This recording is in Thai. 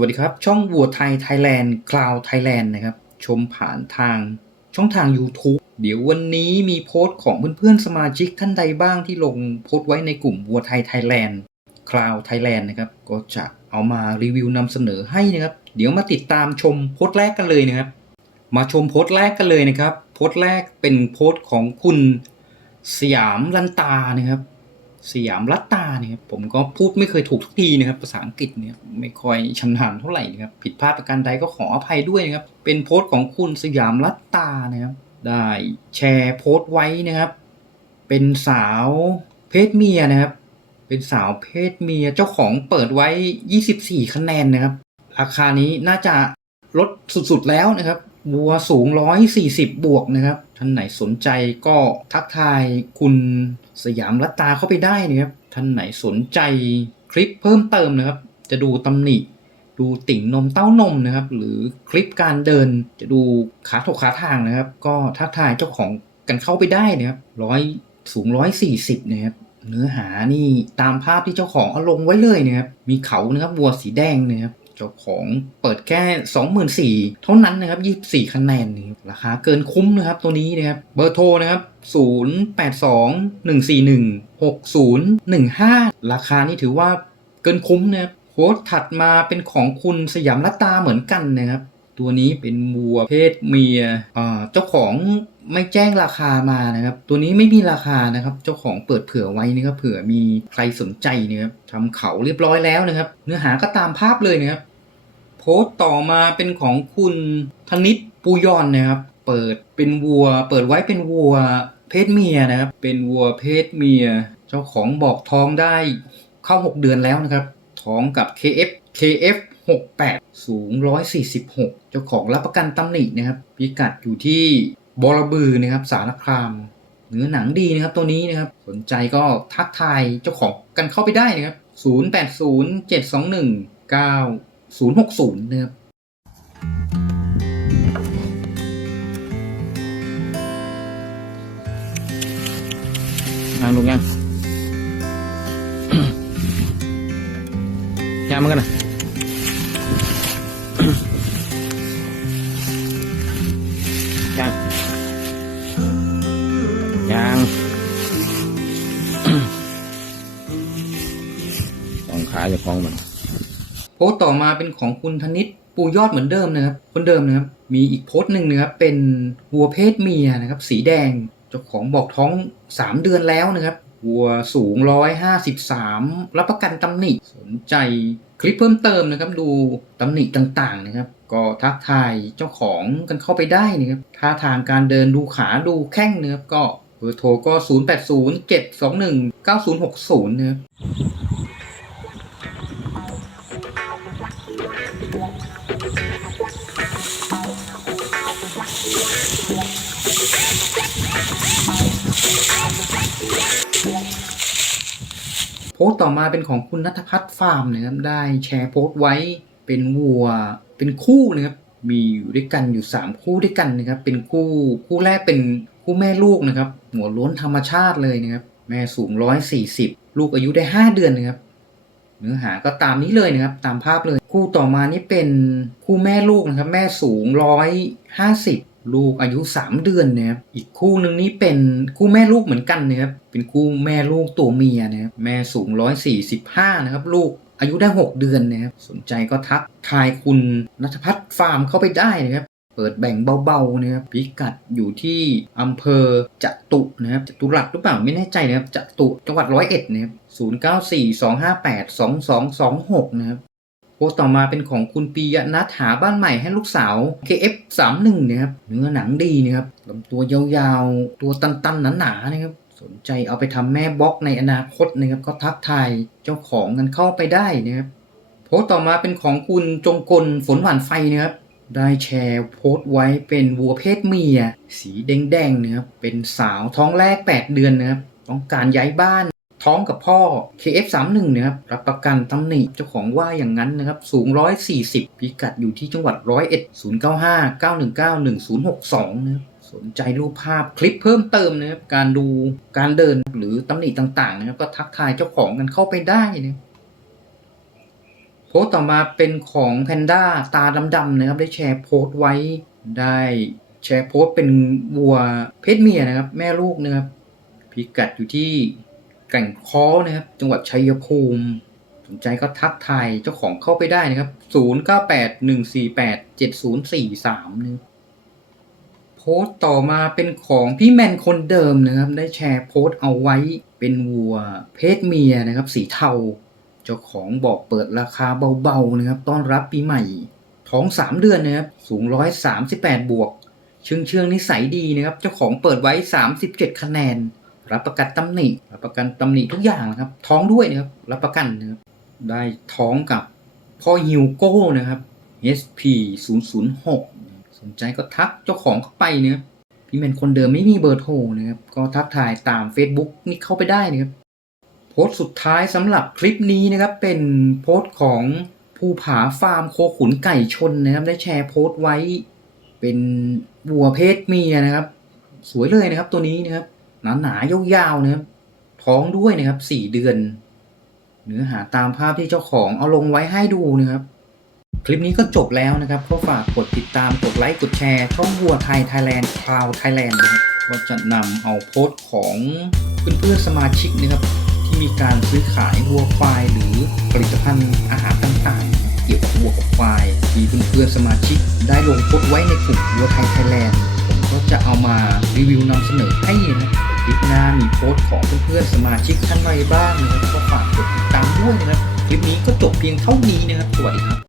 วัสดีครับ ช่องวัวไทยไทยแลนด์คลาวไทยแลนด์นะครับ ชมผ่านทางช่องทาง YouTube เดี๋ยววันนี้มีโพสต์ของเพื่อนๆ สมาชิกท่านใดบ้างที่ลงโพสต์ไว้ในกลุ่มวัวไทยไทยแลนด์คลาวไทยแลนด์นะครับ ก็จะเอามารีวิวนำเสนอให้นะครับ เดี๋ยวมาติดตามชมโพสต์แรกกันเลยนะครับ มาชมโพสต์แรกกันเลยนะครับ โพสต์แรกเป็นโพสต์ของคุณสยามลันตานะครับ สยามรัตตาเนี่ยครับผมก็พูดไม่เคยถูกทุกทีนะครับภาษาอังกฤษเนี่ยไม่ค่อยชำนาญเท่าไหร่นะครับผิดพลาดประการใดก็ขออภัยด้วยนะครับเป็นโพสต์ของคุณสยามรัตตานะครับได้แชร์โพสต์ไว้นะครับ เป็นสาวเพศเมียนะครับ เป็นสาวเพศเมียเจ้าของเปิดไว้ 24 คะแนนนะครับ ราคานี้น่าจะลดสุดๆแล้วนะครับ วัวสูง 140 บวกนะครับ ท่านไหนสนใจก็ทักทายคุณสยามรัตตาเข้าไปได้นะครับ ท่านไหนสนใจคลิปเพิ่มเติมนะครับ จะดูตำหนิ ดูติ่งนมเต้านมนะครับ หรือคลิปการเดิน จะดูขาถกขาทางนะครับ ก็ทักทายเจ้าของกันเข้าไปได้นะครับร้อยสูง 140 นะครับเนื้อหานี่ตามภาพที่เจ้าของเอาลงไว้เลยนะครับ มีเขานะครับวัวสีแดงนะครับ เจ้าของเปิดแค่ 24,000เท่านั้นนะครับ 24 คะแนนนี่ราคาเกินคุ้มนะครับตัวนี้นะครับ เบอร์โทรนะครับ 0821416015 ราคานี่ถือว่าเกินคุ้มนะครับโค้ดถัดมาเป็นของคุณสยามรัตตาเหมือนกันนะครับ ตัวนี้เป็นวัวเพศเมียเจ้าของไม่แจ้งราคามานะครับ ตัวนี้ไม่มีราคานะครับ เจ้าของเปิดเผื่อไว้นะครับเผื่อมีใครสนใจนะครับทำเขาเรียบร้อยแล้วนะครับ เนื้อหาก็ตามภาพเลยนะครับ โพสต์ต่อมาเป็นของคุณธนิตปูยอนนะครับ เปิดเป็นวัว เปิดไว้เป็นวัวเพศเมียนะครับ เป็นวัวเพศเมีย เจ้าของบอกท้องได้เข้า 6 เดือนแล้วนะครับ ท้องกับ KF KF 68 สูง 146 เจ้าของรับประกันตำหนินะครับพิกัดอยู่ที่บอระบือนะครับสารครามเนื้อหนังดีนะครับตัวนี้นะครับสนใจก็ทักทายเจ้าของกันเข้าไปได้นะครับ 080 721 9060 นะครับยังลงยังยังมันกันนะ ของมันโพสต์ต่อมาเป็นของคุณธนิตปูยอดเหมือนเดิมนะครับ คนเดิมนะครับ มีอีกโพสต์หนึ่งนะครับ เป็นวัวเพศเมียนะครับ สีแดง เจ้าของบอกท้อง 3 เดือนแล้วนะครับ วัวสูง 153 รับประกันตำหนิ สนใจคลิปเพิ่มเติมนะครับ ดูตำหนิต่างๆนะครับ ก็ทักทายเจ้าของกันเข้าไปได้นะครับ ท่าทางการเดินดูขาดูแข้งนะครับ ก็เบอร์โทรก็ 080 721 9060 นะครับ โพสต์ต่อมาเป็นของคุณนัทพัฒน์ฟาร์มนะครับได้แชร์โพสต์ไว้เป็นวัวเป็นคู่นะครับมีอยู่ด้วยกันอยู่ 3 คู่ด้วยกันนะครับ เป็นคู่คู่แรกเป็นคู่แม่ลูกนะครับ หัวล้นธรรมชาติเลยนะครับ แม่สูง 140 ลูกอายุได้ 5 เดือนนะครับ เนื้อหาก็ตามนี้เลยนะครับ ตามภาพเลย คู่ต่อมานี่เป็นคู่แม่ลูกนะครับ แม่สูง150ลูกอายุ 3 เดือนนะครับ อีกคู่หนึ่งนี่เป็นคู่แม่ลูกเหมือนกันนะครับ เป็นคู่แม่ลูกตัวเมียนะครับ แม่สูง 145 นะครับ ลูกอายุได้ 6 เดือนนะครับ สนใจก็ทักทายคุณนัทพัฒน์ฟาร์มเข้าไปได้นะครับ เปิดแบ่งเบาๆนะครับพิกัดอยู่ที่อำเภอจตุนะครับจตุรัสหรือเปล่าไม่แน่ใจนะครับจตุจังหวัดร้อยเอ็ดนะครับ0942582226นะครับโพสต์ต่อมาเป็นของคุณปียนัทหาบ้านใหม่ให้ลูกสาว KF31 นะครับเนื้อหนังดีนะครับลำตัวยาวๆ ตัวตันๆหนาๆนะครับ สนใจเอาไปทำแม่บล็อกในอนาคตนะครับ ก็ทักทายเจ้าของกันเข้าไปได้นะครับโพสต์ต่อมาเป็นของคุณจงกลฝนหวานไฟนะครับ ได้แชร์โพสต์ไว้เป็นวัวเพศเมีย สีแดงๆนะครับเป็นสาวท้องแรก 8 เดือนนะครับต้องการย้ายบ้านท้องกับพ่อ KF31 นะครับรับประกันตำหนิเจ้าของว่าอย่างนั้นนะครับ สูง 140 พิกัดอยู่ที่จังหวัดร้อยเอ็ด095 919 1062 นะครับสนใจรูปภาพคลิปเพิ่มเติมนะครับการดูการเดินหรือตำหนิต่างๆนะครับก็ทักทายเจ้าของกันเข้าไปได้นะครับ พสต์ต่อมาเป็นของแพนด้าตาดำๆนะครับ ได้แชร์โพสต์ไว้ได้แชร์โพสต์เป็นวัวเพศเมียนะครับ แม่ลูกนะครับพิกัดอยู่ที่แก่งค้อนะครับ จังหวัดชัยภูมิสนใจก็ทักทายเจ้าของเข้าไปได้นะครับ 0981487043นะโพสต์ต่อมาเป็นของพี่แมนคนเดิมนะครับ ได้แชร์โพสต์เอาไว้เป็นวัวเพศเมียนะครับ สีเทา เจ้าของบอกเปิดราคาเบาๆนะครับ ต้อนรับปีใหม่ ท้อง 3 เดือนนะครับสูง 138 บวก เชิงเชิงนิสัยดีนะครับ เจ้าของเปิดไว้ 37 คะแนน รับประกันตำหนิ รับประกันตำหนิทุกอย่างนะครับ ท้องด้วยนะครับ รับประกันนะครับ ได้ท้องกับพ่อฮิวโก้นะครับ SP 0 0 6สนใจก็ทักเจ้าของเข้าไปนะครับพี่แมนคนเดิมไม่มีเบอร์โทรนะครับ ก็ทักทายตาม Facebook นี่เข้าไปได้นะครับ พสต์สุดท้ายสำหรับคลิปนี้นะครับเป็นโพสต์ของภูผาฟาร์มโคขุนไก่ชนนะครับ ได้แชร์โพสต์ไว้ เป็นวัวเพศเมียนะครับ สวยเลยนะครับตัวนี้นะครับ หนาหนาๆยาวๆนะครับ ท้องด้วยนะครับสี่เดือน เนื้อหาตามภาพที่เจ้าของเอาลงไว้ให้ดูนะครับ คลิปนี้ก็จบแล้วนะครับก็ฝากกดติดตามกดไลค์กดแชร์ช่องวัวไทยไทยแลนด์คลาวไทยแลนด์นะครับก็จะนำเอาโพสต์ของเพื่อนๆสมาชิกนะครับ มีการซื้อขายวัวควายหรือผลิตภัณฑ์อาหารต่างๆ เกี่ยวกับวัวกับควายที่เพื่อนๆสมาชิก ได้ลงโพสต์ไว้ในกลุ่มวัวไทยไทยแลนด์ผมก็จะเอามารีวิวนำเสนอให้นะครับคลิปหน้ามีโพสต์ของเพื่อนๆสมาชิกท่านใดบ้างนะครับก็ฝากกดติดตามด้วยนะครับคลิปนี้ก็จบเพียงเท่านี้นะครับสวัสดีครับ